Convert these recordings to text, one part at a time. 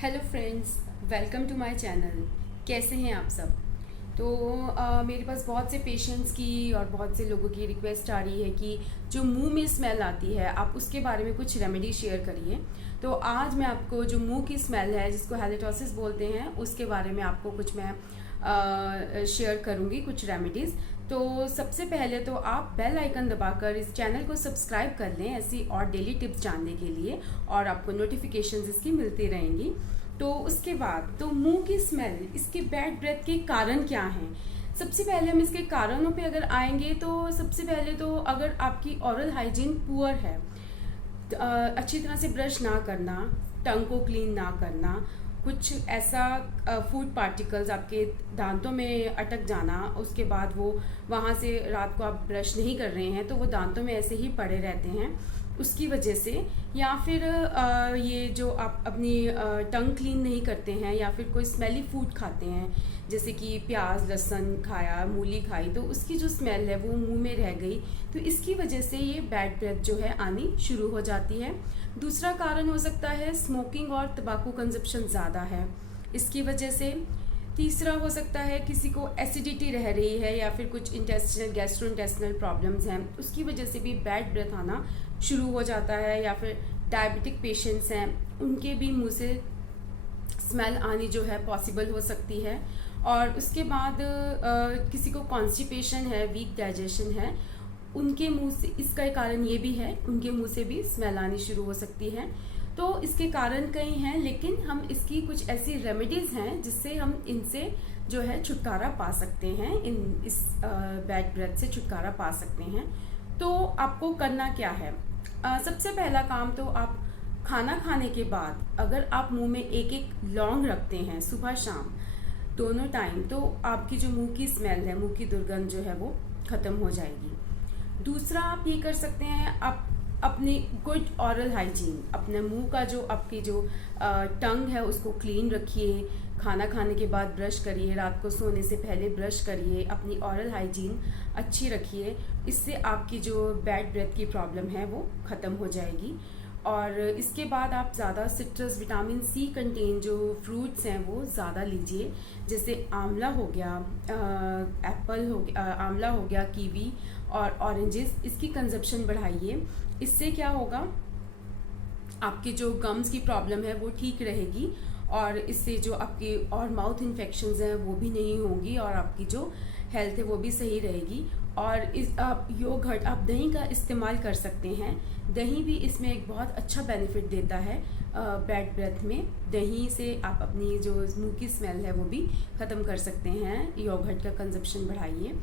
Hello friends, welcome to my channel. कैसे हैं आप सब? तो मेरे पास बहुत से पेशेंट्स की और बहुत से लोगों की रिक्वेस्ट आ रही है कि जो मुंह में स्मेल आती है आप उसके बारे में कुछ रेमेडी शेयर करिए। तो आज मैं आपको जो मुंह की स्मेल है जिसको हैलिटोसिस बोलते हैं उसके बारे में आपको कुछ मैं शेयर करूँगी, कुछ रेमेडीज़। तो सबसे पहले तो आप बेल आइकन दबाकर इस चैनल को सब्सक्राइब कर लें ऐसी और डेली टिप्स जानने के लिए, और आपको नोटिफिकेशंस इसकी मिलती रहेंगी। तो उसके बाद तो मुंह की स्मेल, इसके बैड ब्रेथ के कारण क्या हैं? सबसे पहले हम इसके कारणों पे अगर आएंगे तो सबसे पहले तो अगर आपकी ओरल हाइजीन पुअर है, अच्छी तरह से ब्रश ना करना, टंग को क्लीन ना करना, कुछ ऐसा फूड पार्टिकल्स आपके दांतों में अटक जाना, उसके बाद वो वहाँ से रात को आप ब्रश नहीं कर रहे हैं तो वो दांतों में ऐसे ही पड़े रहते हैं उसकी वजह से, या फिर ये जो आप अपनी टंग क्लीन नहीं करते हैं या फिर कोई स्मेली फूड खाते हैं जैसे कि प्याज लहसुन खाया, मूली खाई तो उसकी जो स्मेल है वो मुंह में रह गई, तो इसकी वजह से ये बैड ब्रेथ जो है आनी शुरू हो जाती है। दूसरा कारण हो सकता है स्मोकिंग और तंबाकू कंजप्शन ज़्यादा है, इसकी वजह से। तीसरा हो सकता है किसी को एसिडिटी रह रही है या फिर कुछ इंटेस्टिनल गैस्ट्रोइंटेस्टिनल प्रॉब्लम्स हैं, उसकी वजह से भी बैड ब्रेथ आना शुरू हो जाता है। या फिर डायबिटिक पेशेंट्स हैं, उनके भी मुंह से स्मेल आनी जो है पॉसिबल हो सकती है। और उसके बाद किसी को कॉन्स्टिपेशन है, वीक डाइजेशन है, उनके मुंह से, इसका कारण ये भी है, उनके मुंह से भी स्मेल आनी शुरू हो सकती है। तो इसके कारण कई हैं, लेकिन हम इसकी कुछ ऐसी रेमेडीज़ हैं जिससे हम इनसे जो है छुटकारा पा सकते हैं, इस बैड ब्रेथ से छुटकारा पा सकते हैं। तो आपको करना क्या है? सबसे पहला काम तो आप खाना खाने के बाद अगर आप मुंह में एक एक लौंग रखते हैं सुबह शाम दोनों टाइम, तो आपकी जो मुंह की स्मेल है, मुंह की दुर्गंध जो है वो ख़त्म हो जाएगी। दूसरा आप ये कर सकते हैं, आप अपनी गुड ऑरल हाइजीन, अपने मुंह का जो आपकी जो टंग है उसको क्लीन रखिए, खाना खाने के बाद ब्रश करिए, रात को सोने से पहले ब्रश करिए, अपनी ऑरल हाइजीन अच्छी रखिए, इससे आपकी जो बैड ब्रेथ की प्रॉब्लम है वो ख़त्म हो जाएगी। और इसके बाद आप ज़्यादा सिट्रस विटामिन सी कंटेन जो फ्रूट्स हैं वो ज़्यादा लीजिए, जैसे आंवला हो गया, एप्पल हो गया, आंवला हो गया, कीवी और ऑरेंजेस, इसकी कंजप्शन बढ़ाइए। इससे क्या होगा, आपकी जो गम्स की प्रॉब्लम है वो ठीक रहेगी, और इससे जो आपकी और माउथ इन्फेक्शंस हैं वो भी नहीं होंगी, और आपकी जो हेल्थ है वो भी सही रहेगी। और इस आप योगर्ट, आप दही का इस्तेमाल कर सकते हैं, दही भी इसमें एक बहुत अच्छा बेनिफिट देता है बैड ब्रेथ में। दही से आप अपनी जो मुंह की स्मेल है वो भी ख़त्म कर सकते हैं, योगर्ट का कंजप्शन बढ़ाइए।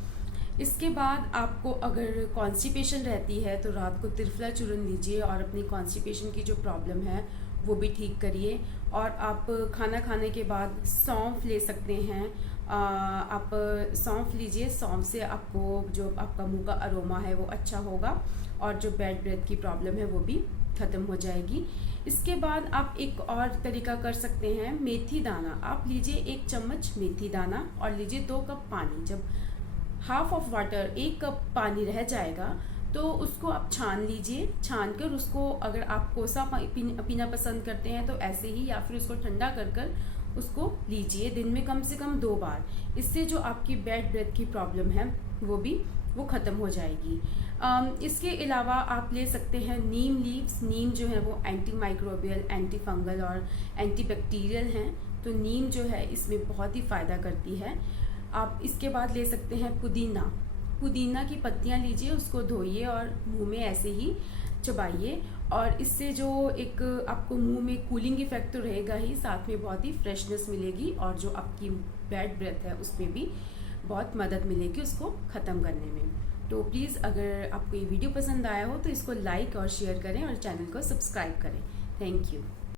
इसके बाद आपको अगर कॉन्स्टिपेशन रहती है तो रात को त्रिफला चूर्ण लीजिए और अपनी कॉन्स्टिपेशन की जो प्रॉब्लम है वो भी ठीक करिए। और आप खाना खाने के बाद सौंफ ले सकते हैं, आप सौंफ लीजिए, सौंफ से आपको जो आपका मुंह का अरोमा है वो अच्छा होगा और जो बैड ब्रेथ की प्रॉब्लम है वो भी ख़त्म हो जाएगी। इसके बाद आप एक और तरीका कर सकते हैं, मेथी दाना आप लीजिए, 1 चम्मच मेथी दाना और लीजिए 2 कप पानी। जब हाफ ऑफ वाटर, 1 कप पानी रह जाएगा तो उसको आप छान लीजिए, छान कर उसको, अगर आप कोसा पीना पसंद करते हैं तो ऐसे ही, या फिर उसको ठंडा कर कर उसको लीजिए दिन में कम से कम 2 बार। इससे जो आपकी बैड ब्रेथ की प्रॉब्लम है वो ख़त्म हो जाएगी। इसके अलावा आप ले सकते हैं नीम लीव्स। नीम जो है वो एंटी माइक्रोबियल, एंटी फंगल और एंटी बैक्टीरियल हैं, तो नीम जो है इसमें बहुत ही फ़ायदा करती है। आप इसके बाद ले सकते हैं पुदीना। पुदीना की पत्तियां लीजिए, उसको धोइए और मुंह में ऐसे ही चबाइए, और इससे जो एक आपको मुंह में कूलिंग इफेक्ट तो रहेगा ही, साथ में बहुत ही फ्रेशनेस मिलेगी और जो आपकी बैड ब्रेथ है उसमें भी बहुत मदद मिलेगी उसको ख़त्म करने में। तो प्लीज़ अगर आपको ये वीडियो पसंद आया हो तो इसको लाइक और शेयर करें और चैनल को सब्सक्राइब करें। Thank you.